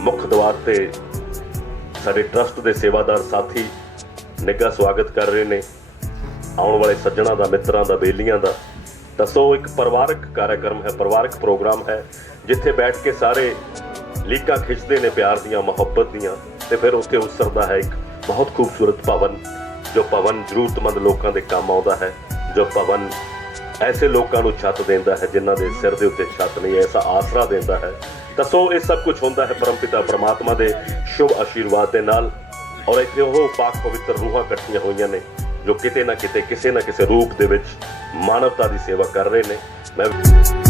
मुख द्वार ते साडे ट्रस्ट के सेवादार साथी निघा स्वागत कर रहे हैं आने वाले सज्जणों का, मित्रों का, बेलियां का। दसो एक परिवारक कार्यक्रम है, परिवारक प्रोग्राम है जिथे बैठ के सारे लीका खिंचते हैं प्यार दियां, मुहब्बत दियां, ते फिर उत्थे उसरदा है एक बहुत खूबसूरत भवन, जो भवन जरूरतमंद लोगों के काम आता है, जो भवन ऐसे लोगों को छत देता है जिन्हों के सिर के उत्ते छत नहीं, ऐसा आसरा देता है। दसो ये सब कुछ होता है परमपिता परमात्मा के शुभ आशीर्वाद के नाल। और इतने वो पाक पवित्र रूहां इकट्ठियां हुई ने जो किते ना किते किसी ना किसी रूप दे विच मानवता की सेवा कर रहे हैं। मैं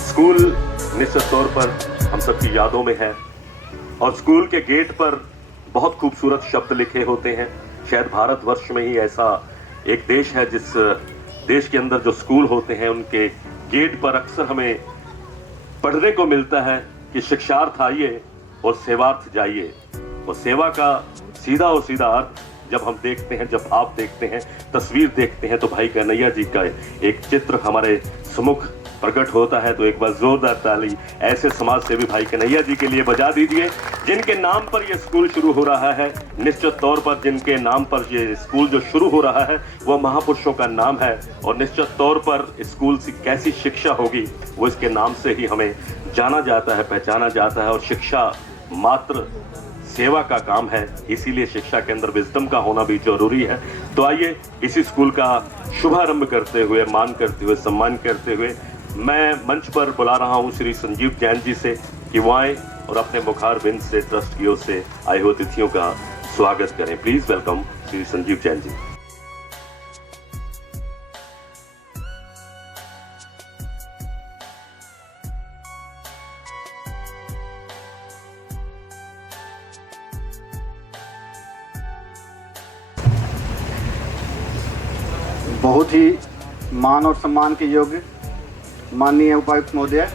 स्कूल निश्चित तौर पर हम सबकी यादों में है और स्कूल के गेट पर बहुत खूबसूरत शब्द लिखे होते हैं। शायद भारतवर्ष में ही ऐसा एक देश है जिस देश के अंदर जो स्कूल होते हैं उनके गेट पर अक्सर हमें पढ़ने को मिलता है कि शिक्षार्थ आइए और सेवार्थ जाइए। और सेवा का सीधा और सीधा अर्थ जब हम देखते हैं, जब आप देखते हैं, तस्वीर देखते हैं, तो भाई कन्हैया जी का एक चित्र हमारे सम्मुख प्रकट होता है। तो एक बार जोरदार ताली ऐसे समाज सेवी भाई कन्हैया जी के लिए बजा दीजिए जिनके नाम पर यह स्कूल शुरू हो रहा है। निश्चित तौर पर जिनके नाम पर यह स्कूल जो शुरू हो रहा है वह महापुरुषों का नाम है और निश्चित तौर पर स्कूल से कैसी शिक्षा होगी वो इसके नाम से ही हमें जाना जाता है, पहचाना जाता है। और शिक्षा मात्र सेवा का काम है, इसीलिए शिक्षा के अंदर विजडम का होना भी जरूरी है। तो आइए इसी स्कूल का शुभारंभ करते हुए, मान करते हुए, सम्मान करते हुए मैं मंच पर बुला रहा हूं श्री संजीव जैन जी से कि वो आए और अपने मुखार बिंद से ट्रस्ट की ओर से आए हुए अतिथियों का स्वागत करें। Please welcome Shri Sanjeev Jain ji. बहुत ही मान और सम्मान के योग्य माननीय उपायुक्त महोदय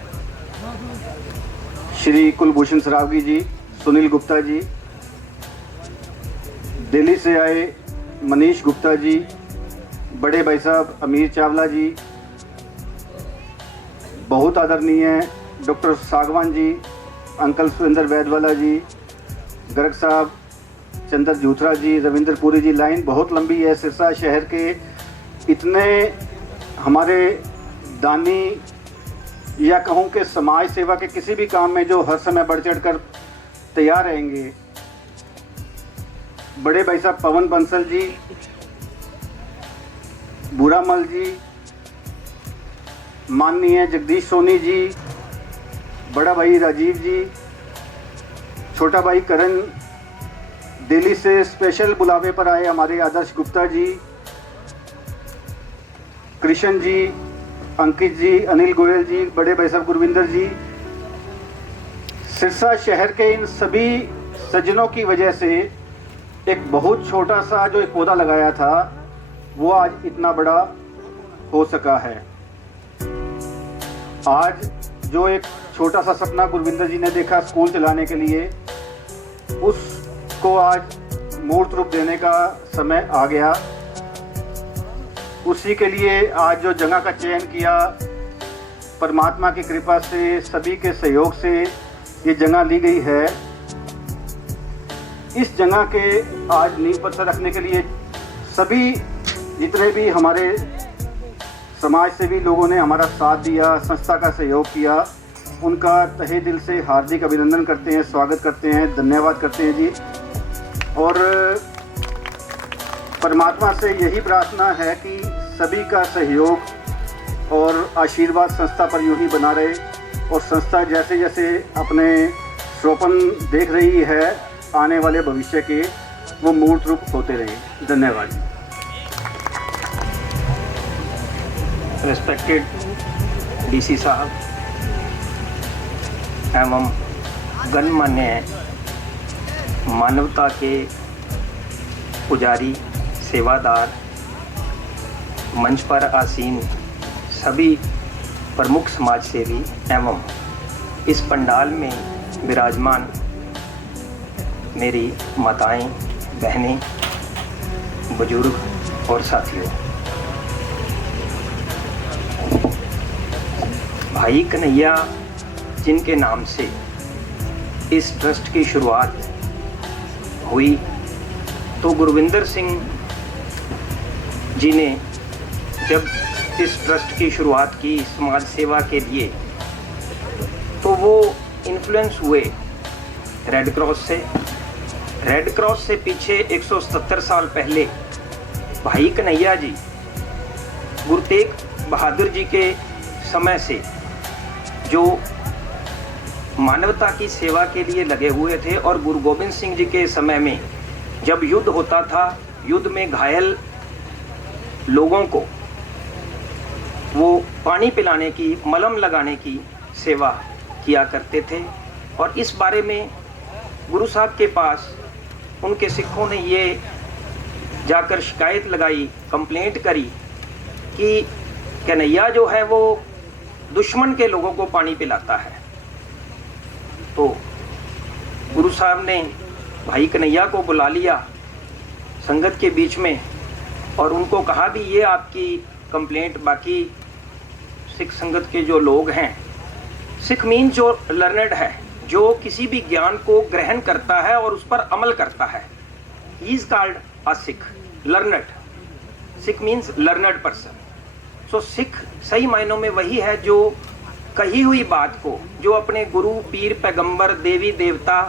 श्री कुलभूषण सरावगी जी, सुनील गुप्ता जी, दिल्ली से आए मनीष गुप्ता जी, बड़े भाई साहब अमीर चावला जी, बहुत आदरणीय डॉक्टर सागवान जी, अंकल सुरेंद्र वैदवाला जी, गर्ग साहब, चंद्र जूथरा जी, रविंद्र पुरी जी। लाइन बहुत लंबी है। सिरसा शहर के इतने हमारे दानी या कहूँ कि समाज सेवा के किसी भी काम में जो हर समय बढ़ चढ़ कर तैयार रहेंगे। बड़े भाई साहब पवन बंसल जी, बुरामल जी, माननीय जगदीश सोनी जी, बड़ा भाई राजीव जी, छोटा भाई करण, दिल्ली से स्पेशल बुलावे पर आए हमारे आदर्श गुप्ता जी, कृष्ण जी, अंकित जी, अनिल गोयल जी, बड़े भाई साहब गुरविंदर जी। सिरसा शहर के इन सभी सज्जनों की वजह से एक बहुत छोटा सा जो एक पौधा लगाया था वो आज इतना बड़ा हो सका है। आज जो एक छोटा सा सपना गुरविंदर जी ने देखा स्कूल चलाने के लिए, उसको आज मूर्त रूप देने का समय आ गया। उसी के लिए आज जो जगह का चयन किया, परमात्मा की कृपा से, सभी के सहयोग से ये जगह ली गई है। इस जगह के आज नींव पत्थर रखने के लिए सभी जितने भी हमारे समाज सेवी लोगों ने हमारा साथ दिया, संस्था का सहयोग किया, उनका तहे दिल से हार्दिक अभिनंदन करते हैं, स्वागत करते हैं, धन्यवाद करते हैं जी। और परमात्मा से यही प्रार्थना है कि सभी का सहयोग और आशीर्वाद संस्था पर यूं ही बना रहे और संस्था जैसे जैसे अपने स्वप्न देख रही है आने वाले भविष्य के, वो मूर्त रूप होते रहे। धन्यवाद। रिस्पेक्टेड डीसी साहब एवं गणमान्य मानवता के पुजारी, सेवादार, मंच पर आसीन सभी प्रमुख समाज सेवी एवं इस पंडाल में विराजमान मेरी माताएं, बहनें, बुजुर्ग और साथियों, भाई कन्हैया जिनके नाम से इस ट्रस्ट की शुरुआत हुई, तो गुरविंदर सिंह जी ने जब इस ट्रस्ट की शुरुआत की समाज सेवा के लिए, तो वो इन्फ्लुएंस हुए रेड क्रॉस से। रेड क्रॉस से पीछे 177 साल पहले भाई कन्हैया जी गुरु तेग बहादुर जी के समय से जो मानवता की सेवा के लिए लगे हुए थे, और गुरु गोविंद सिंह जी के समय में जब युद्ध होता था, युद्ध में घायल लोगों को वो पानी पिलाने की, मलहम लगाने की सेवा किया करते थे। और इस बारे में गुरु साहब के पास उनके सिखों ने ये जाकर शिकायत लगाई, कंप्लेंट करी कि कन्हैया जो है वो दुश्मन के लोगों को पानी पिलाता है। तो गुरु साहब ने भाई कन्हैया को बुला लिया संगत के बीच में और उनको कहा भी ये आपकी कंप्लेंट बाकी सिख संगत के जो लोग हैं, सिख मीन जो लर्नड है, जो किसी भी ज्ञान को ग्रहण करता है और उस पर अमल करता है, he is called a Sikh, learned. Sikh means learned person. So Sikh सही मायनों में वही है जो कही हुई बात को, जो अपने गुरु, पीर, पैगंबर, देवी देवता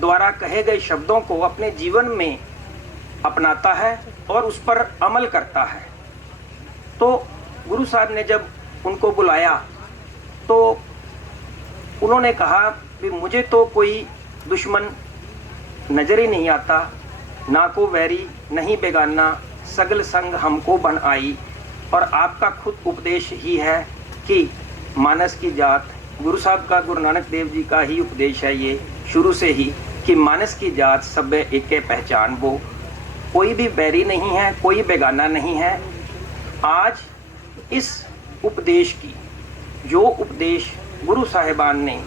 द्वारा कहे गए शब्दों को अपने जीवन में अपनाता है और उस पर अमल करता है। तो गुरु साहब ने जब उनको बुलाया तो उन्होंने कहा कि मुझे तो कोई दुश्मन नजर ही नहीं आता, ना को वैरी नहीं बेगाना, सगल संग हमको बन आई। और आपका खुद उपदेश ही है कि मानस की जात, गुरु साहब का, गुरु नानक देव जी का ही उपदेश है ये शुरू से ही, कि मानस की जात सब एक पहचान वो, कोई भी बैरी नहीं है, कोई बेगाना नहीं है। आज इस उपदेश की, जो उपदेश गुरु साहिबान ने,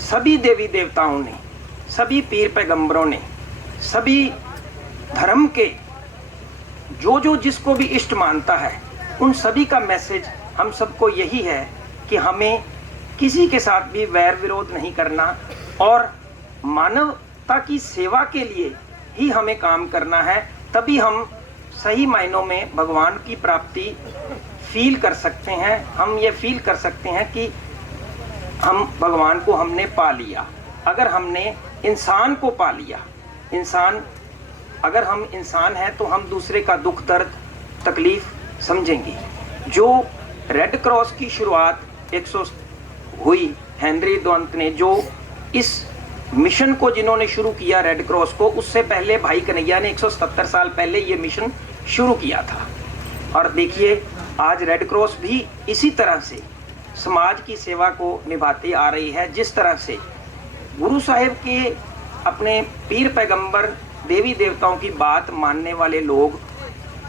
सभी देवी देवताओं ने, सभी पीर पैगंबरों ने, सभी धर्म के जो जिसको भी इष्ट मानता है, उन सभी का मैसेज हम सबको यही है कि हमें किसी के साथ भी वैर विरोध नहीं करना और मानवता की सेवा के लिए ही हमें काम करना है। तभी हम सही मायनों में भगवान की प्राप्ति फील कर सकते हैं। हम ये फील कर सकते हैं कि हम भगवान को हमने पा लिया। अगर हमने इंसान को पा लिया, अगर हम इंसान हैं तो हम दूसरे का दुख दर्द तकलीफ समझेंगे। जो रेड क्रॉस की शुरुआत 100 हुई, हेनरी द्वंत ने जो इस मिशन को जिन्होंने शुरू किया रेड क्रॉस को, उससे पहले भाई कन्हैया ने 177 साल पहले ये मिशन शुरू किया था। और देखिए आज रेड क्रॉस भी इसी तरह से समाज की सेवा को निभाती आ रही है। जिस तरह से गुरु साहिब के अपने पीर पैगंबर देवी देवताओं की बात मानने वाले लोग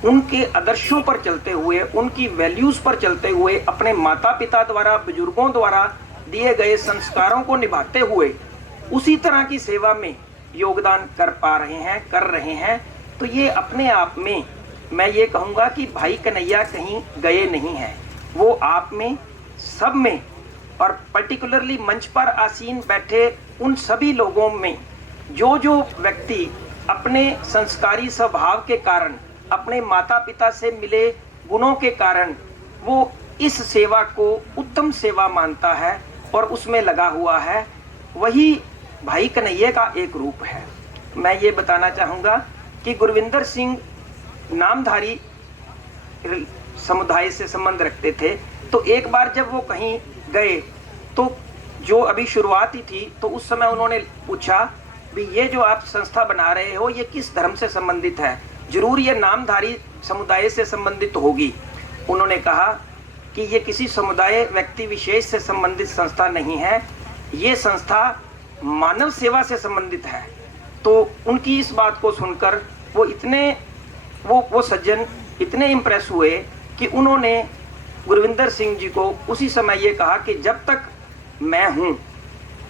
उनके आदर्शों पर चलते हुए, उनकी वैल्यूज पर चलते हुए, अपने माता पिता द्वारा, बुजुर्गों द्वारा दिए गए संस्कारों को निभाते हुए उसी तरह की सेवा में योगदान कर रहे हैं। तो ये अपने आप में मैं ये कहूँगा कि भाई कन्हैया कहीं गए नहीं हैं, वो आप में, सब में, और पर्टिकुलरली मंच पर आसीन बैठे उन सभी लोगों में जो व्यक्ति अपने संस्कारी स्वभाव के कारण, अपने माता पिता से मिले गुणों के कारण वो इस सेवा को उत्तम सेवा मानता है और उसमें लगा हुआ है, वही भाई कन्हैया का एक रूप है। मैं ये बताना चाहूँगा कि गुरविंदर सिंह नामधारी समुदाय से संबंध रखते थे, तो एक बार जब वो कहीं गए तो जो अभी शुरुआत ही थी, तो उस समय उन्होंने पूछा भी ये जो आप संस्था बना रहे हो ये किस धर्म से संबंधित है, जरूर ये नामधारी समुदाय से संबंधित होगी। उन्होंने कहा कि ये किसी समुदाय व्यक्ति विशेष से संबंधित संस्था नहीं है, ये संस्था मानव सेवा से संबंधित है। तो उनकी इस बात को सुनकर वो सज्जन इतने इम्प्रेस हुए कि उन्होंने गुरविंदर सिंह जी को उसी समय ये कहा कि जब तक मैं हूँ,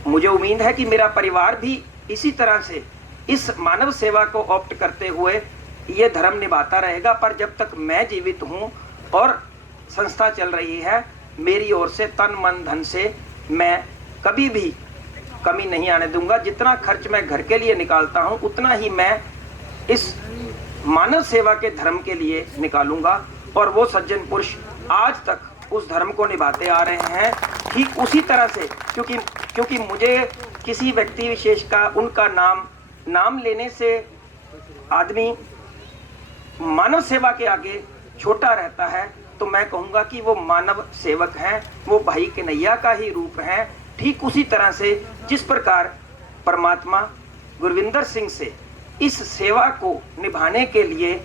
मुझे उम्मीद है कि मेरा परिवार भी इसी तरह से इस मानव सेवा को ऑप्ट करते हुए ये धर्म निभाता रहेगा, पर जब तक मैं जीवित हूँ और संस्था चल रही है, मेरी ओर से तन मन धन से मैं कभी भी कमी नहीं आने दूंगा। जितना खर्च मैं घर के लिए निकालता हूँ उतना ही मैं इस मानव सेवा के धर्म के लिए निकालूंगा। और वो सज्जन पुरुष आज तक उस धर्म को निभाते आ रहे हैं ठीक उसी तरह से, क्योंकि मुझे किसी व्यक्ति विशेष का उनका नाम लेने से आदमी मानव सेवा के आगे छोटा रहता है, तो मैं कहूँगा कि वो मानव सेवक हैं, वो भाई कन्हैया का ही रूप हैं। ठीक उसी तरह से जिस प्रकार परमात्मा गुरविंदर सिंह से इस सेवा को निभाने के लिए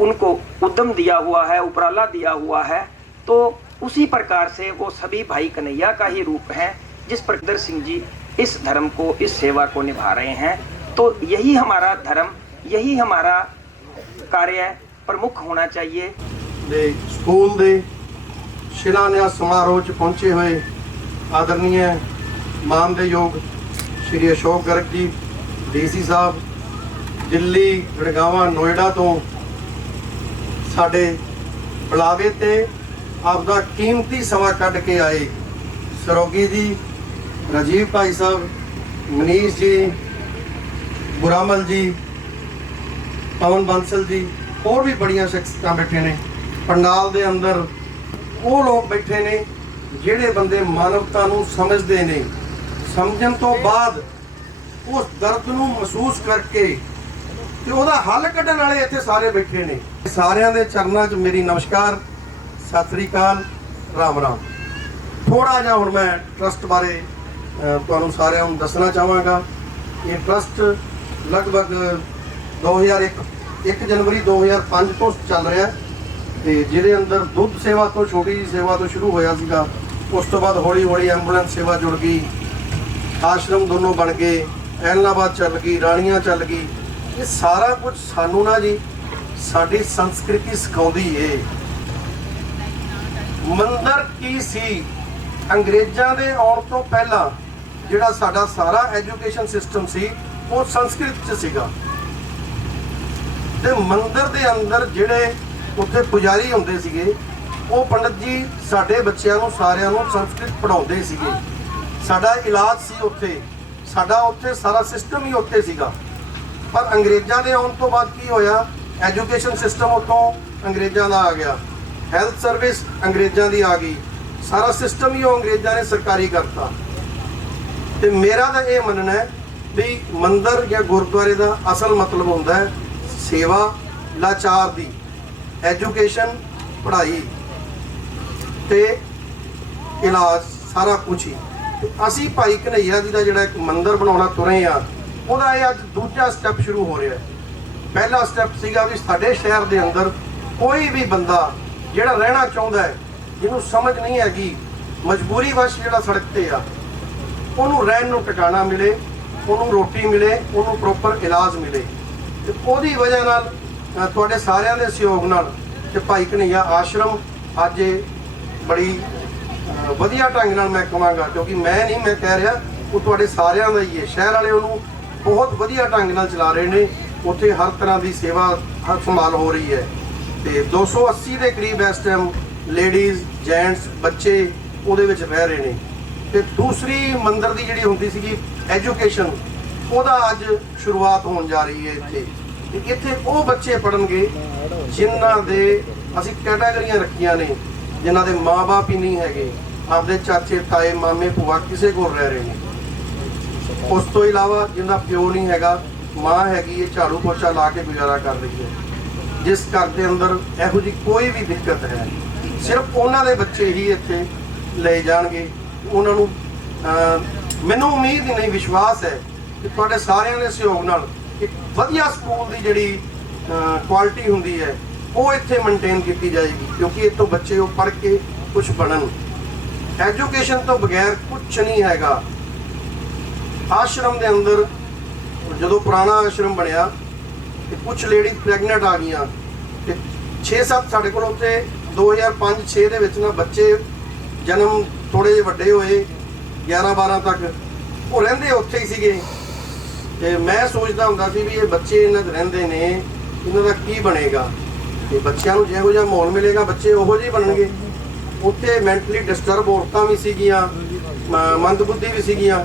उनको उद्यम दिया हुआ है, उपराला दिया हुआ है, तो उसी प्रकार से वो सभी भाई कन्हैया का ही रूप हैं, जिस प्रकार सिंह जी इस धर्म को, इस सेवा को निभा रहे हैं। तो यही हमारा धर्म, यही हमारा कार्य प्रमुख होना चाहिए। स्कूल के शिलान्यास समारोह च पहुंचे हुए आदरणीय मानदेयोग श्री अशोक गर्ग जी DC साहब, दिल्ली, गुड़गावा, नोएडा तो साडे बुलावे ते आपदा कीमती समा कढ़ के आए सरोगी जी, राजीव भाई साहब, मनीष जी, बुरामल जी, पवन बंसल जी, और भी बड़ियां शख्सियतां बैठे ने। पंडाल दे अंदर वो लोग बैठे ने ਜਿਹੜੇ ਬੰਦੇ ਮਾਨਵਤਾ ਨੂੰ ਸਮਝਦੇ ਨੇ, ਸਮਝਣ ਤੋਂ ਬਾਅਦ ਉਸ ਦਰਦ ਨੂੰ ਮਹਿਸੂਸ ਕਰਕੇ ਤੇ ਉਹਦਾ ਹੱਲ ਕੱਢਣ ਵਾਲੇ ਇੱਥੇ ਸਾਰੇ ਬੈਠੇ ਨੇ। ਸਾਰਿਆਂ ਦੇ ਚਰਨਾਂ 'ਚ ਮੇਰੀ ਨਮਸਕਾਰ, ਸਤਿ ਸ੍ਰੀ ਅਕਾਲ, ਰਾਮ ਰਾਮ। ਥੋੜਾ ਜਿਹਾ ਹੁਣ ਮੈਂ ਟਰਸਟ ਬਾਰੇ ਤੁਹਾਨੂੰ ਸਾਰਿਆਂ ਨੂੰ ਦੱਸਣਾ ਚਾਹਾਂਗਾ। ਇਹ ਟਰਸਟ ਲਗਭਗ 1 ਜਨਵਰੀ 2005 ਤੋਂ ਚੱਲ ਰਿਹਾ ਤੇ ਜਿਹਦੇ ਅੰਦਰ ਦੁੱਧ ਸੇਵਾ ਤੋਂ, ਛੋਟੀ ਜਿਹੀ ਸੇਵਾ ਤੋਂ ਸ਼ੁਰੂ ਹੋਇਆ ਸੀਗਾ। ਉਸ ਤੋਂ ਬਾਅਦ ਹੌਲੀ ਹੌਲੀ ਐਂਬੂਲੈਂਸ ਸੇਵਾ ਜੁੜ ਗਈ, ਆਸ਼ਰਮ ਦੋਨੋਂ ਬਣ ਗਏ, ਐਲਨਾਬਾਦ ਚੱਲ ਗਈ, ਰਾਣੀਆਂ ਚੱਲ ਗਈ। ਇਹ ਸਾਰਾ ਕੁਝ ਸਾਨੂੰ ਨਾ ਜੀ ਸਾਡੀ ਸੰਸਕ੍ਰਿਤੀ ਸਿਖਾਉਂਦੀ ਏ। ਮੰਦਰ ਕੀ ਸੀ, ਅੰਗਰੇਜ਼ਾਂ ਦੇ ਆਉਣ ਤੋਂ ਪਹਿਲਾਂ ਜਿਹੜਾ ਸਾਡਾ ਸਾਰਾ ਐਜੂਕੇਸ਼ਨ ਸਿਸਟਮ ਸੀ ਉਹ ਸੰਸਕ੍ਰਿਤ 'ਚ ਸੀਗਾ। ਤੇ ਮੰਦਰ ਦੇ ਅੰਦਰ ਜਿਹੜੇ ਉੱਥੇ ਪੁਜਾਰੀ ਹੁੰਦੇ ਸੀਗੇ, ਉਹ ਪੰਡਤ ਜੀ ਸਾਡੇ ਬੱਚਿਆਂ ਨੂੰ ਸਾਰਿਆਂ ਨੂੰ ਸੰਸਕ੍ਰਿਤ ਪੜ੍ਹਾਉਂਦੇ ਸੀਗੇ। ਸਾਡਾ ਇਲਾਜ ਸੀ ਉੱਥੇ, ਸਾਡਾ ਉੱਥੇ ਸਾਰਾ ਸਿਸਟਮ ਹੀ ਉੱਥੇ ਸੀਗਾ। ਪਰ ਅੰਗਰੇਜ਼ਾਂ ਦੇ ਆਉਣ ਤੋਂ ਬਾਅਦ ਕੀ ਹੋਇਆ, ਐਜੂਕੇਸ਼ਨ ਸਿਸਟਮ ਉੱਥੋਂ ਅੰਗਰੇਜ਼ਾਂ ਦਾ ਆ ਗਿਆ, ਹੈਲਥ ਸਰਵਿਸ ਅੰਗਰੇਜ਼ਾਂ ਦੀ ਆ ਗਈ, ਸਾਰਾ ਸਿਸਟਮ ਹੀ ਉਹ ਅੰਗਰੇਜ਼ਾਂ ਨੇ ਸਰਕਾਰੀ ਕਰਤਾ। ਤੇ ਮੇਰਾ ਤਾਂ ਇਹ ਮੰਨਣਾ ਹੈ ਵੀ ਮੰਦਰ ਜਾਂ ਗੁਰਦੁਆਰੇ ਦਾ ਅਸਲ ਮਤਲਬ ਹੁੰਦਾ ਹੈ ਸੇਵਾ, ਲਾਚਾਰ ਦੀ, ਐਜੂਕੇਸ਼ਨ, ਪੜ੍ਹਾਈ ਤੇ ਇਲਾਜ, ਸਾਰਾ ਕੁਝ ਹੀ। ਅਸੀਂ ਭਾਈ ਕਨ੍ਹਈਆ ਜੀ ਦਾ ਜਿਹੜਾ ਇੱਕ ਮੰਦਰ ਬਣਾਉਣਾ ਤੁਰੇ ਆ, ਉਹਦਾ ਇਹ ਅੱਜ ਦੂਜਾ ਸਟੈਪ ਸ਼ੁਰੂ ਹੋ ਰਿਹਾ। ਪਹਿਲਾ ਸਟੈਪ ਸੀਗਾ ਵੀ ਸਾਡੇ ਸ਼ਹਿਰ ਦੇ ਅੰਦਰ ਕੋਈ ਵੀ ਬੰਦਾ ਜਿਹੜਾ ਰਹਿਣਾ ਚਾਹੁੰਦਾ ਹੈ, ਜਿਹਨੂੰ ਸਮਝ ਨਹੀਂ ਹੈਗੀ, ਮਜਬੂਰੀ ਵਸ਼ ਜਿਹੜਾ ਸੜਕ ਤੇ ਆ, ਉਹਨੂੰ ਰਹਿਣ ਨੂੰ ਟਿਕਾਣਾ ਮਿਲੇ, ਉਹਨੂੰ ਰੋਟੀ ਮਿਲੇ, ਉਹਨੂੰ ਪ੍ਰੋਪਰ ਇਲਾਜ ਮਿਲੇ। ਤੇ ਉਹਦੀ ਵਜ੍ਹਾ ਨਾਲ ਤੁਹਾਡੇ ਸਾਰਿਆਂ ਦੇ ਸਹਿਯੋਗ ਨਾਲ ਤੇ ਭਾਈ ਕਨ੍ਹਈਆ ਆਸ਼ਰਮ ਅੱਜ ਬੜੀ ਵਧੀਆ ਢੰਗ ਨਾਲ ਮੈਂ ਕਹਾਂਗਾ, ਕਿਉਂਕਿ ਮੈਂ ਨਹੀਂ ਮੈਂ ਕਹਿ ਰਿਹਾ, ਉਹ ਤੁਹਾਡੇ ਸਾਰਿਆਂ ਦਾ ਹੀ ਹੈ। ਸ਼ਹਿਰ ਵਾਲੇ ਉਹਨੂੰ ਬਹੁਤ ਵਧੀਆ ਢੰਗ ਨਾਲ ਚਲਾ ਰਹੇ ਨੇ। ਉੱਥੇ ਹਰ ਤਰ੍ਹਾਂ ਦੀ ਸੇਵਾ ਹਰ ਸੰਭਾਲ ਹੋ ਰਹੀ ਹੈ ਤੇ 280 ਦੇ ਕਰੀਬ ਇਸ ਟਾਈਮ ਲੇਡੀਜ਼, ਜੈਂਟਸ, ਬੱਚੇ ਉਹਦੇ ਵਿੱਚ ਰਹਿ ਰਹੇ ਨੇ। ਤੇ ਦੂਸਰੀ ਮੰਦਰ ਦੀ ਜਿਹੜੀ ਹੁੰਦੀ ਸੀਗੀ ਐਜੂਕੇਸ਼ਨ, ਉਹਦਾ ਅੱਜ ਸ਼ੁਰੂਆਤ ਹੋਣ ਜਾ ਰਹੀ ਹੈ ਇੱਥੇ। ਤੇ ਇੱਥੇ ਉਹ ਬੱਚੇ ਪੜ੍ਹਨਗੇ ਜਿਨ੍ਹਾਂ ਦੇ ਅਸੀਂ ਕੈਟਾਗਰੀਆਂ ਰੱਖੀਆਂ ਨੇ, ਜਿਨ੍ਹਾਂ ਦੇ ਮਾਂ-ਬਾਪ ਹੀ ਨਹੀਂ ਹੈਗੇ, ਆਪਦੇ ਚਾਚੇ ਤਾਏ ਮਾਮੇ ਭੂਆ ਕਿਸੇ ਕੋਲ ਰਹਿ ਰਹੇ ਨੇ। ਉਸ ਤੋਂ ਇਲਾਵਾ ਜਿਹਦਾ ਪਿਓ ਨਹੀਂ ਹੈਗਾ, ਮਾਂ ਹੈਗੀ ਹੈ, ਝਾੜੂ ਪੋਚਾ ਲਾ ਕੇ ਗੁਜ਼ਾਰਾ ਕਰ ਰਹੀ ਹੈ। ਜਿਸ ਘਰ ਦੇ ਅੰਦਰ ਇਹੋ ਜਿਹੀ ਕੋਈ ਵੀ ਦਿੱਕਤ ਹੈ, ਸਿਰਫ ਉਹਨਾਂ ਦੇ ਬੱਚੇ ਹੀ ਇੱਥੇ ਲਏ ਜਾਣਗੇ। ਉਹਨਾਂ ਨੂੰ ਮੈਨੂੰ ਉਮੀਦ ਹੀ ਨਹੀਂ, ਵਿਸ਼ਵਾਸ ਹੈ ਕਿ ਤੁਹਾਡੇ ਸਾਰਿਆਂ ਦੇ ਸਹਿਯੋਗ ਨਾਲ ਇੱਕ ਵਧੀਆ ਸਕੂਲ ਦੀ ਜਿਹੜੀ ਕੁਆਲਿਟੀ ਹੁੰਦੀ ਹੈ ਉਹ ਇੱਥੇ ਮੇਨਟੇਨ ਕੀਤੀ ਜਾਏਗੀ, ਕਿਉਂਕਿ ਇੱਥੋਂ ਬੱਚੇ ਉਹ ਪੜ੍ਹ ਕੇ ਕੁਝ ਬਣਨ। ਐਜੂਕੇਸ਼ਨ ਤੋਂ ਬਗੈਰ ਕੁਝ ਨਹੀਂ ਹੈਗਾ। ਆਸ਼ਰਮ ਦੇ ਅੰਦਰ ਜਦੋਂ ਪੁਰਾਣਾ ਆਸ਼ਰਮ ਬਣਿਆ ਤੇ ਕੁਝ ਲੇਡੀਜ਼ ਪ੍ਰੈਗਨੈਂਟ ਆ ਗਈਆਂ ਤੇ 6-7 ਸਾਡੇ ਕੋਲ ਉੱਥੇ 2005-6 ਦੇ ਵਿੱਚ ਨਾ ਬੱਚੇ ਜਨਮ ਥੋੜੇ ਜਿਹੇ ਵੱਡੇ ਹੋਏ, 11-12 ਤੱਕ ਉਹ ਰਹਿੰਦੇ ਉੱਥੇ ਹੀ ਸੀਗੇ। ਤੇ ਮੈਂ ਸੋਚਦਾ ਹੁੰਦਾ ਸੀ ਵੀ ਇਹ ਬੱਚੇ ਇਹਨਾਂ ਦੇ ਰਹਿੰਦੇ ਨੇ, ਇਹਨਾਂ ਦਾ ਕੀ ਬਣੇਗਾ। ਤੇ ਬੱਚਿਆਂ ਨੂੰ ਜਿਹੋ ਜਿਹਾ ਮਾਹੌਲ ਮਿਲੇਗਾ ਬੱਚੇ ਉਹੋ ਜਿਹੇ ਬਣਨਗੇ। ਉੱਥੇ ਮੈਂਟਲੀ ਡਿਸਟਰਬ ਔਰਤਾਂ ਵੀ ਸੀਗੀਆਂ, ਮੰਦਬੁੱਧੀ ਵੀ ਸੀਗੀਆਂ,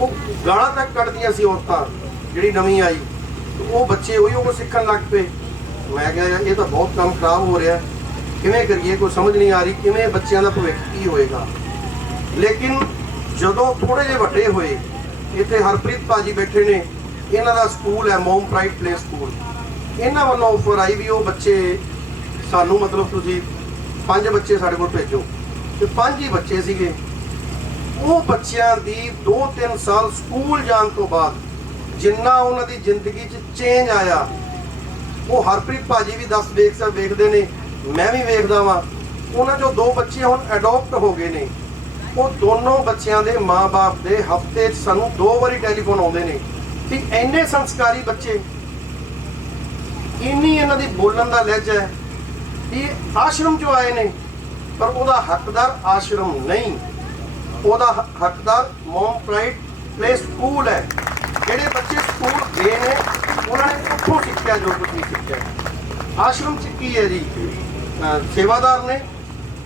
ਉਹ ਗਾਲਾਂ ਤੱਕ ਕੱਢਦੀਆਂ ਸੀ ਔਰਤਾਂ ਜਿਹੜੀ ਨਵੀਂ ਆਈ। ਉਹ ਬੱਚੇ ਉਹੀ ਕੁਝ ਸਿੱਖਣ ਲੱਗ ਪਏ। ਮੈਂ ਕਿਹਾ ਯਾਰ ਇਹ ਤਾਂ ਬਹੁਤ ਕੰਮ ਖਰਾਬ ਹੋ ਰਿਹਾ, ਕਿਵੇਂ ਕਰੀਏ, ਕੋਈ ਸਮਝ ਨਹੀਂ ਆ ਰਹੀ ਕਿਵੇਂ ਬੱਚਿਆਂ ਦਾ ਭਵਿੱਖ ਕੀ ਹੋਏਗਾ। ਲੇਕਿਨ ਜਦੋਂ ਥੋੜੇ ਜਿਹੇ ਵੱਡੇ ਹੋਏ, ਇੱਥੇ ਹਰਪ੍ਰੀਤ ਭਾਜੀ ਬੈਠੇ ਨੇ, ਇਹਨਾਂ ਦਾ ਸਕੂਲ ਹੈ ਮੋਮ ਪ੍ਰਾਈਡ ਪਲੇ ਸਕੂਲ, ਇਹਨਾਂ ਵੱਲੋਂ ਆਫਰ ਆਈ ਵੀ ਉਹ ਬੱਚੇ ਸਾਨੂੰ ਮਤਲਬ ਤੁਸੀਂ 5 ਬੱਚੇ ਸਾਡੇ ਕੋਲ ਭੇਜੋ, ਤੇ 5 ਹੀ ਬੱਚੇ ਸੀਗੇ। ਉਹ ਬੱਚਿਆਂ ਦੀ 2-3 ਸਾਲ ਸਕੂਲ ਜਾਣ ਤੋਂ ਬਾਅਦ ਜਿੰਨਾ ਉਹਨਾਂ ਦੀ ਜ਼ਿੰਦਗੀ 'ਚ ਚੇਂਜ ਆਇਆ, ਉਹ ਹਰਪ੍ਰੀਤ ਭਾਜੀ ਵੀ ਵੇਖਦੇ ਨੇ, ਮੈਂ ਵੀ ਵੇਖਦਾ ਵਾਂ। ਉਹਨਾਂ 'ਚੋਂ 2 ਬੱਚੇ ਹੁਣ ਅਡਾਪਟ ਹੋ ਗਏ ਨੇ। ਉਹ ਦੋਨੋਂ ਬੱਚਿਆਂ ਦੇ ਮਾਂ-ਬਾਪ ਦੇ ਹਫ਼ਤੇ 'ਚ ਸਾਨੂੰ 2 ਵਾਰੀ ਟੈਲੀਫੋਨ ਆਉਂਦੇ ਨੇ ਕਿ ਇੰਨੇ ਸੰਸਕਾਰੀ ਬੱਚੇ, ਇੰਨੀ ਇਹਨਾਂ ਦੀ ਬੋਲਣ ਦਾ ਲਹਿਜਾ ਹੈ ਵੀ ਆਸ਼ਰਮ 'ਚੋਂ ਆਏ ਨੇ, ਪਰ ਉਹਦਾ ਹੱਕਦਾਰ ਆਸ਼ਰਮ ਨਹੀਂ, ਉਹਦਾ ਹੱਕਦਾਰ ਮੋਮ ਪ੍ਰਾਈਡ ਪਲੇ ਸਕੂਲ ਹੈ। ਜਿਹੜੇ ਬੱਚੇ ਸਕੂਲ ਗਏ ਨੇ ਉਹਨਾਂ ਨੇ ਉੱਥੋਂ ਸਿੱਖਿਆ ਜੋ ਕੁਝ ਨਹੀਂ ਸਿੱਖਿਆ। ਆਸ਼ਰਮ 'ਚ ਕੀ ਹੈ ਜੀ, ਸੇਵਾਦਾਰ ਨੇ,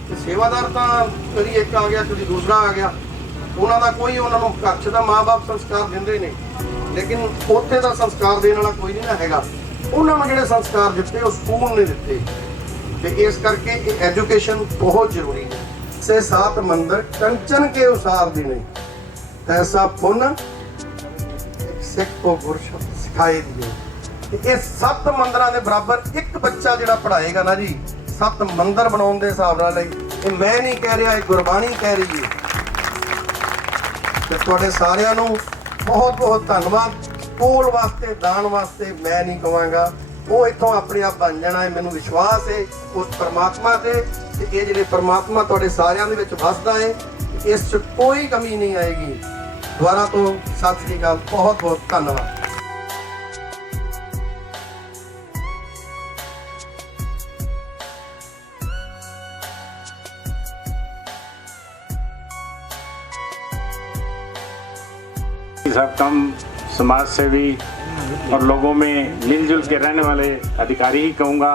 ਤੇ ਸੇਵਾਦਾਰ ਤਾਂ ਕਦੀ ਇੱਕ ਆ ਗਿਆ ਕਦੀ ਦੂਸਰਾ ਆ ਗਿਆ, ਉਹਨਾਂ ਦਾ ਕੋਈ ਉਹਨਾਂ ਨੂੰ ਘਰ 'ਚ ਦਾ ਮਾਂ-ਬਾਪ ਸੰਸਕਾਰ ਦਿੰਦੇ ਨੇ, ਲੇਕਿਨ ਉੱਥੇ ਦਾ ਸੰਸਕਾਰ ਦੇਣ ਵਾਲਾ ਕੋਈ ਨਹੀਂ ਨਾ ਹੈਗਾ। ਉਹਨਾਂ ਨੂੰ ਜਿਹੜੇ ਸੰਸਕਾਰ ਦਿੱਤੇ ਉਹ ਸਕੂਲ ਨੇ ਦਿੱਤੇ। ਤੇ ਇਸ ਕਰਕੇ ਇਹ ਐਜੂਕੇਸ਼ਨ ਬਹੁਤ ਜ਼ਰੂਰੀ ਹੈ। ਸੇ 7 ਮੰਦਰ ਕੰਚਨ ਕੇ ਉਸਾਰ ਦੀ ਨਹੀਂ, ਐਸਾ ਪੁੰਨ ਸਿੱਖ ਕੋ ਗੁਰ ਸ਼ਬਦ ਸਿਖਾਏ ਦੀ। ਇਹ 7 ਮੰਦਰਾਂ ਦੇ ਬਰਾਬਰ ਇੱਕ ਬੱਚਾ ਜਿਹੜਾ ਪੜ੍ਹਾਏਗਾ ਨਾ ਜੀ, 7 ਮੰਦਰ ਬਣਾਉਣ ਦੇ ਹਿਸਾਬ ਨਾਲ, ਇਹ ਮੈਂ ਨਹੀਂ ਕਹਿ ਰਿਹਾ, ਇਹ ਗੁਰਬਾਣੀ ਕਹਿ ਰਹੀ ਹੈ। ਤੇ ਤੁਹਾਡੇ ਸਾਰਿਆਂ ਨੂੰ ਬਹੁਤ ਬਹੁਤ ਧੰਨਵਾਦ। ਸਕੂਲ ਵਾਸਤੇ ਦਾਨ ਵਾਸਤੇ ਮੈਂ ਨਹੀਂ ਕਹਾਂਗਾ, ਉਹ ਇੱਥੋਂ ਆਪਣੇ ਆਪ ਬਣ ਜਾਣਾ ਹੈ। ਮੈਨੂੰ ਵਿਸ਼ਵਾਸ ਹੈ ਉਸ ਪਰਮਾਤਮਾ ਤੇ, ਤੇ ਇਹ ਜਿਹੜੇ ਪਰਮਾਤਮਾ ਤੁਹਾਡੇ ਸਾਰਿਆਂ ਦੇ ਵਿੱਚ ਵਸਦਾ ਹੈ, ਇਸ 'ਚ ਕੋਈ ਕਮੀ ਨਹੀਂ ਆਏਗੀ। ਦੁਬਾਰਾ ਤੋਂ ਸਤਿ ਸ੍ਰੀ ਅਕਾਲ, ਬਹੁਤ ਬਹੁਤ ਧੰਨਵਾਦ। सब कम समाज सेवी और लोगों में मिलजुल के रहने वाले अधिकारी ही कहूँगा,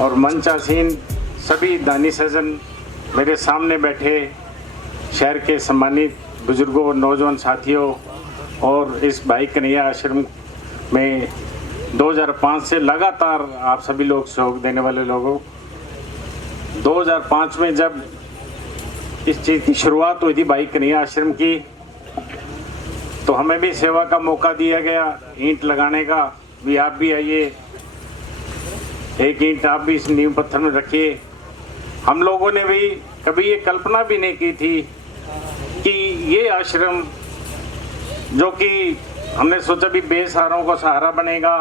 और मंचासीन सभी दानी सज्जन, मेरे सामने बैठे शहर के सम्मानित बुजुर्गों, नौजवान साथियों, और इस भाई कन्हैया आश्रम में 2005 से लगातार आप सभी लोग सहयोग देने वाले लोगों। 2005 में जब इस चीज़ की शुरुआत हुई थी भाई कन्हैया आश्रम की, तो हमें भी सेवा का मौका दिया गया ईंट लगाने का, भी आप भी आइए, एक ईंट आप भी इस नींव पत्थर में रखिए। हम लोगों ने भी कभी ये कल्पना भी नहीं की थी कि ये आश्रम, जो कि हमने सोचा भी बेसहारों का सहारा बनेगा,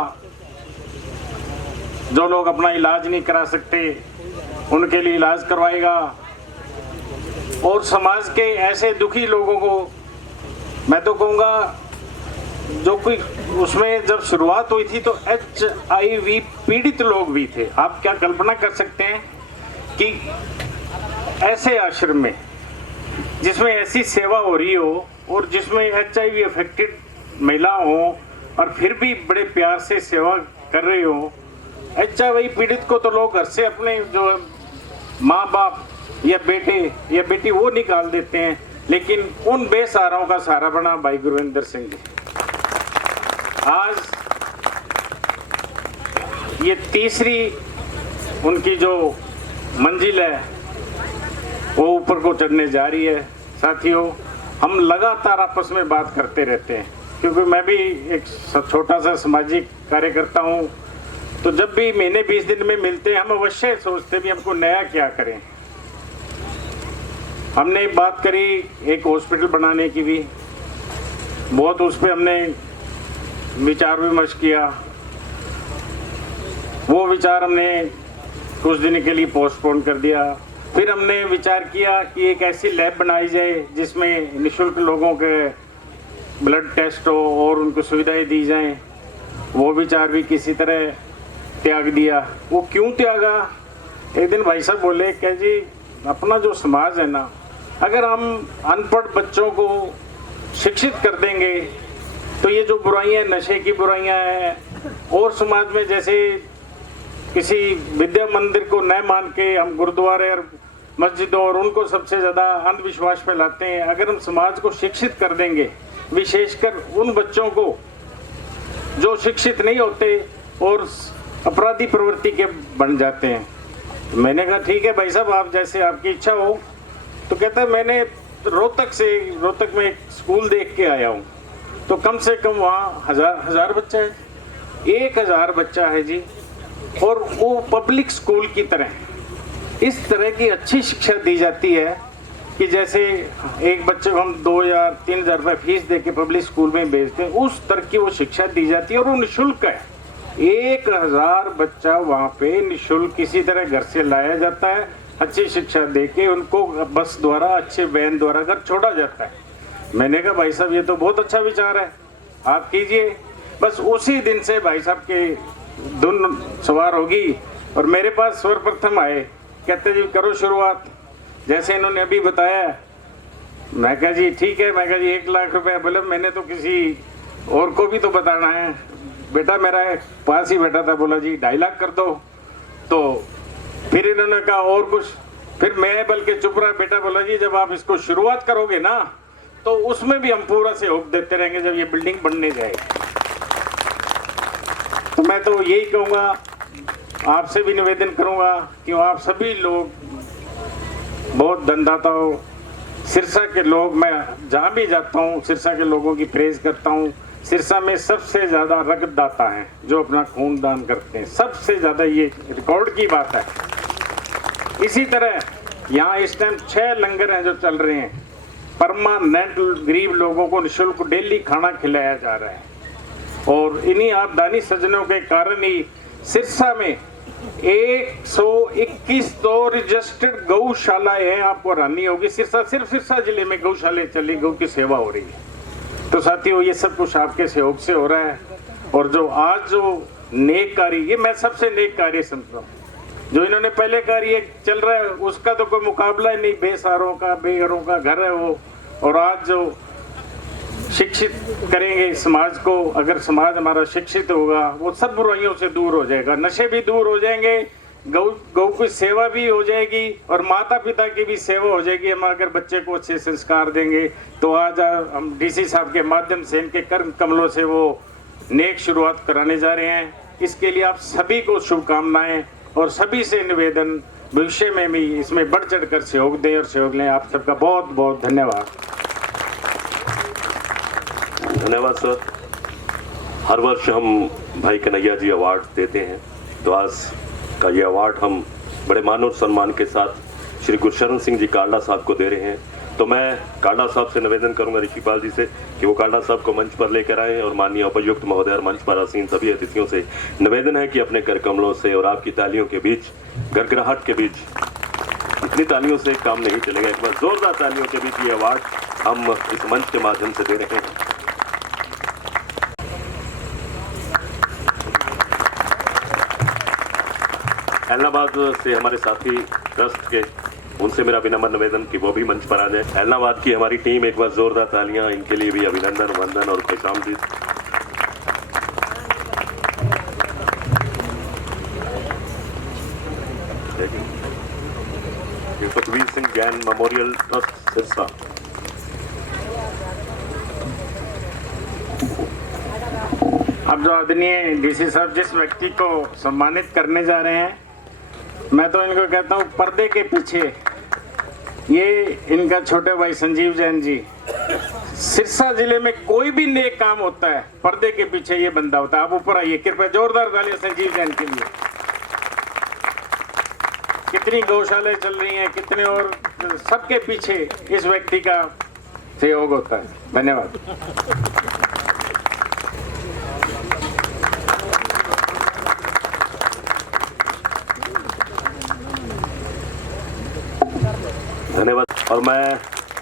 जो लोग अपना इलाज नहीं करा सकते उनके लिए इलाज करवाएगा, और समाज के ऐसे दुखी लोगों को, मैं तो कहूँगा जो कोई उसमें जब शुरुआत हुई थी तो HIV पीड़ित लोग भी थे। आप क्या कल्पना कर सकते हैं कि ऐसे आश्रम में जिसमें ऐसी सेवा हो रही हो और जिसमें HIV अफेक्टेड महिला हो और फिर भी बड़े प्यार से सेवा कर रहे हो। HIV पीड़ित को तो लोग घर से अपने जो माँ बाप या बेटे या बेटी वो निकाल देते हैं, लेकिन उन बेसहाराओं का सहारा बना भाई गुरविंदर सिंह जी। आज ये तीसरी उनकी जो मंजिल है, वो ऊपर को चढ़ने जा रही है। साथियों, हम लगातार आपस में बात करते रहते हैं, क्योंकि मैं भी एक छोटा सा सामाजिक कार्यकर्ता हूँ। तो जब भी महीने 20 दिन में मिलते हैं, हम अवश्य सोचते भी हमको नया क्या करें। हमने बात करी एक हॉस्पिटल बनाने की भी, बहुत उस पर हमने विचार विमर्श किया। वो विचार हमने कुछ दिन के लिए पोस्टपोन कर दिया। फिर हमने विचार किया कि एक ऐसी लैब बनाई जाए जिसमें निःशुल्क लोगों के ब्लड टेस्ट हो और उनको सुविधाएं दी जाएं। वो विचार भी किसी तरह त्याग दिया। वो क्यों त्यागा? एक दिन भाई साहब बोले क्या जी, अपना जो समाज है ना, अगर हम अनपढ़ बच्चों को शिक्षित कर देंगे तो ये जो बुराइयां, नशे की बुराइयां हैं, और समाज में जैसे किसी विद्या मंदिर को न मान के हम गुरुद्वारे और मस्जिदों और उनको सबसे ज़्यादा अंधविश्वास फैलाते हैं, अगर हम समाज को शिक्षित कर देंगे, विशेषकर उन बच्चों को जो शिक्षित नहीं होते और अपराधी प्रवृत्ति के बन जाते हैं। मैंने कहा ठीक है भाई साहब, आप जैसे आपकी इच्छा हो। तो कहता है मैंने रोहतक में एक स्कूल देख के आया हूँ, तो कम से कम वहाँ हजार बच्चा है, 1000 बच्चा है जी, और वो पब्लिक स्कूल की तरह इस तरह की अच्छी शिक्षा दी जाती है कि जैसे एक बच्चे को हम 2000-3000 रुपये फीस दे के पब्लिक स्कूल में भेजते हैं, उस तरह की वो शिक्षा दी जाती है और वो निःशुल्क है। 1000 बच्चा वहाँ पे निःशुल्क किसी तरह घर से लाया जाता है, अच्छी शिक्षा दे के उनको बस द्वारा, अच्छे वैन द्वारा घर छोड़ा जाता है। मैंने कहा भाई साहब ये तो बहुत अच्छा विचार है, आप कीजिए। बस उसी दिन से भाई साहब के धुन सवार होगी और मेरे पास सर्वप्रथम आए, कहते जी करो शुरुआत, जैसे इन्होंने अभी बताया। मैं कहा जी ठीक है, मैं कहा जी 1 लाख रुपए। बोले मैंने तो किसी और को भी तो बताना है। बेटा मेरा पास ही बैठा था, बोला जी 2.5 लाख कर दो। तो फिर इन्होंने कहा और कुछ, फिर मैं बल्कि चुप रहा। बेटा बोला जी जब आप इसको शुरुआत करोगे ना, तो उसमें भी हम पूरा सहयोग देते रहेंगे जब ये बिल्डिंग बनने जाएगी। तो मैं तो यही कहूँगा, आपसे भी निवेदन करूँगा कि आप सभी लोग बहुत धनदाता हो। सिरसा के लोग, मैं जहाँ भी जाता हूँ सिरसा के लोगों की प्रेज करता हूँ। सिरसा में सबसे ज़्यादा रक्तदाता हैं जो अपना खून दान करते हैं, सबसे ज़्यादा, ये रिकॉर्ड की बात है। इसी तरह यहाँ इस टाइम 6 लंगर हैं जो चल रहे हैं, परमानेंट गरीब लोगों को निःशुल्क डेली खाना खिलाया जा रहा है। और इन्हीं आप दानी सज्जनों के कारण ही सिरसा में 121 तो रजिस्टर्ड गौशालाएं हैं। आपको हैरानी होगी, सिर्फ सिरसा जिले में गौशालाएं चली, गौ की सेवा हो रही है। तो साथियों ये सब कुछ आपके सहयोग से हो रहा है। और जो आज जो नेक कार्य, ये मैं सबसे नेक कार्य समझता हूँ। जो इन्होंने पहले कार्य चल रहा है उसका तो कोई मुकाबला ही नहीं, बेसहारों का, बेघरों का घर है वो। और आज जो शिक्षित करेंगे समाज को, अगर समाज हमारा शिक्षित होगा, वो सब बुराइयों से दूर हो जाएगा, नशे भी दूर हो जाएंगे, गौ की सेवा भी हो जाएगी और माता पिता की भी सेवा हो जाएगी। हम अगर बच्चे को अच्छे संस्कार देंगे तो आज हम डीसी साहब के माध्यम से इनके कर्म कमलों से वो नेक शुरुआत कराने जा रहे हैं। इसके लिए आप सभी को शुभकामनाएं और सभी से निवेदन, भविष्य में भी इसमें बढ़ चढ़ कर सहयोग दें और सहयोग लें। आप सबका बहुत बहुत धन्यवाद। धन्यवाद सर। हर वर्ष हम भाई कन्हैया जी अवार्ड देते हैं, तो आज का ये अवार्ड हम बड़े मान और सम्मान के साथ श्री गुरशरण सिंह जी कालड़ा साहब को दे रहे हैं। तो मैं कालड़ा साहब से निवेदन करूंगा, ऋषिपाल जी से, कि वो कालड़ा साहब को मंच पर लेकर आएं। और माननीय उपायुक्त महोदय और मंच पर आसीन सभी अतिथियों से निवेदन है कि अपने कर कमलों से और आपकी तालियों के बीच, गड़गड़ाहट के बीच, इतनी तालियों से काम नहीं चलेगा, एक बार जोरदार तालियों के बीच ये अवार्ड हम इस मंच के माध्यम से दे रहे हैं। ऐलनाबाद से हमारे साथी ट्रस्ट के, उनसे मेरा विनम्र निवेदन कि वो भी मंच पर आ जाए। ऐलनाबाद की हमारी टीम, एक बार जोरदार तालियां इनके लिए भी, अभिनंदन, वंदन और खुशामदीद। Satvir Singh Jain memorial trust Sirsa. अब जो आदरणीय डीसी साहब जिस व्यक्ति को सम्मानित करने जा रहे हैं, मैं तो इनको कहता हूँ पर्दे के पीछे ये इनका छोटे भाई संजीव जैन जी। सिरसा जिले में कोई भी नेक काम होता है पर्दे के पीछे ये बंदा होता है। आप ऊपर आइए, कृपया जोरदार तालियां संजीव जैन के लिए। कितनी गौशालाएं चल रही हैं, कितने और सबके पीछे इस व्यक्ति का सहयोग होता है। धन्यवाद। धन्यवाद। और मैं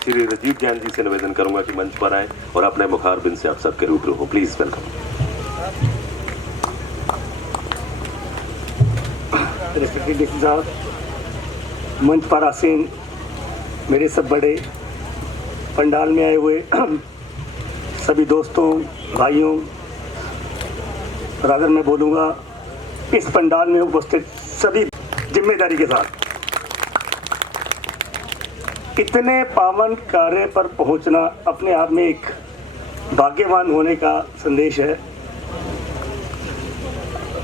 श्री राजीव जैन जी से निवेदन करूंगा कि मंच पर आए और अपने मुखारबिन से आप सबके रूबरू हो। Please welcome. रिस्पेक्टेड डीसी साहब, मंच पर आसीन मेरे सब बड़े, पंडाल में आए हुए सभी दोस्तों, भाइयों, और अगर मैं बोलूँगा इस पंडाल में उपस्थित सभी जिम्मेदारी के साथ, इतने पावन कार्य पर पहुंचना अपने आप में एक भाग्यवान होने का संदेश है।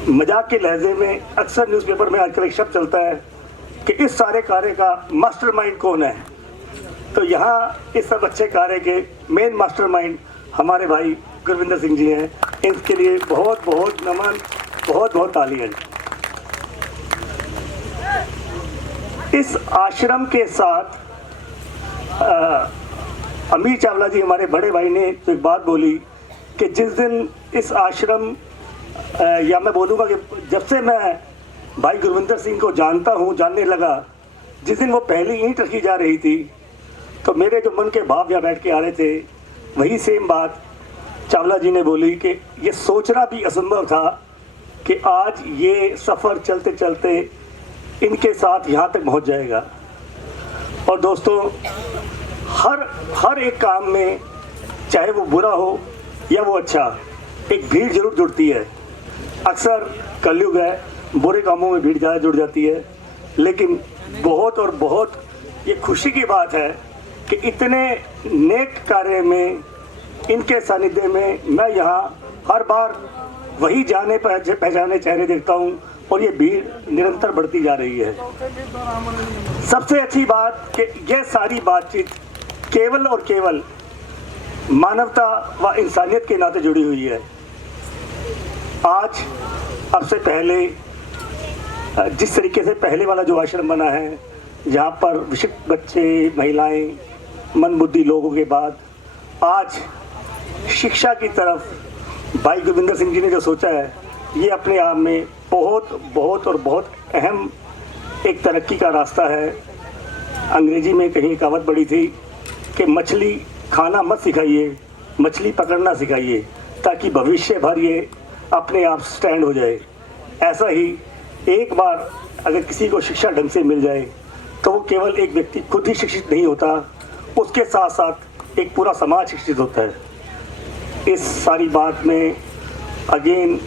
मजाक के लहजे में अक्सर न्यूज़पेपर में आजकल एक शब्द चलता है कि इस सारे कार्य का मास्टरमाइंड कौन है। तो यहाँ इस सब अच्छे कार्य के मेन मास्टरमाइंड हमारे भाई गुरविंदर सिंह जी हैं। इनके लिए बहुत बहुत नमन, बहुत बहुत तालियां। इस आश्रम के साथ अमीर चावला जी हमारे बड़े भाई ने तो एक बात बोली कि जिस दिन इस आश्रम या मैं बोलूँगा कि जब से मैं भाई गुरविंदर सिंह को जानता हूँ, जानने लगा, जिस दिन वो पहली ईंट रखी जा रही थी तो मेरे जो मन के भाव यहाँ बैठ के आ रहे थे, वही सेम बात चावला जी ने बोली कि ये सोचना भी असंभव था कि आज ये सफ़र चलते चलते इनके साथ यहाँ तक पहुँच जाएगा। और दोस्तों, हर एक काम में, चाहे वो बुरा हो या वो अच्छा, एक भीड़ जरूर जुड़ती है। अक्सर कलयुग है, बुरे कामों में भीड़ ज़्यादा जुड़ जाती है, लेकिन बहुत और बहुत ये खुशी की बात है कि इतने नेक कार्य में, इनके सानिध्य में मैं यहाँ हर बार वही जाने पहचाने चेहरे देखता हूँ और ये भीड़ निरंतर बढ़ती जा रही है। सबसे अच्छी बात कि ये सारी बातचीत केवल और केवल मानवता व इंसानियत के नाते जुड़ी हुई है। आज अब से पहले जिस तरीके से पहले वाला जो आश्रम बना है, जहाँ पर विशिष्ट बच्चे, महिलाएं, मंदबुद्धि लोगों के बाद आज शिक्षा की तरफ भाई गुरविंदर सिंह जी ने जो सोचा है, ये अपने आप में बहुत बहुत और बहुत अहम एक तरक्की का रास्ता है। अंग्रेजी में कहीं कहावत पड़ी थी कि मछली खाना मत सिखाइए, मछली पकड़ना सिखाइए, ताकि भविष्य भर ये अपने आप स्टैंड हो जाए। ऐसा ही एक बार अगर किसी को शिक्षा ढंग से मिल जाए तो वो केवल एक व्यक्ति खुद ही शिक्षित नहीं होता, उसके साथ साथ एक पूरा समाज शिक्षित होता है। इस सारी बात में अगेन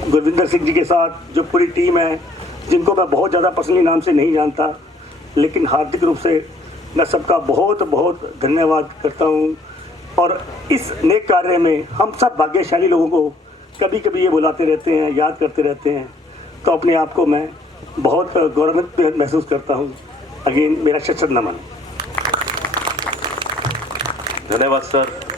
गुरविंदर सिंह जी के साथ जो पूरी टीम है, जिनको मैं बहुत ज़्यादा पर्सनली नाम से नहीं जानता, लेकिन हार्दिक रूप से मैं सबका बहुत बहुत धन्यवाद करता हूँ। और इस नेक कार्य में हम सब भाग्यशाली लोगों को कभी कभी ये बुलाते रहते हैं, याद करते रहते हैं, तो अपने आप को मैं बहुत गौरवान्वित महसूस करता हूँ। अगेन मेरा शत नमन। धन्यवाद सर।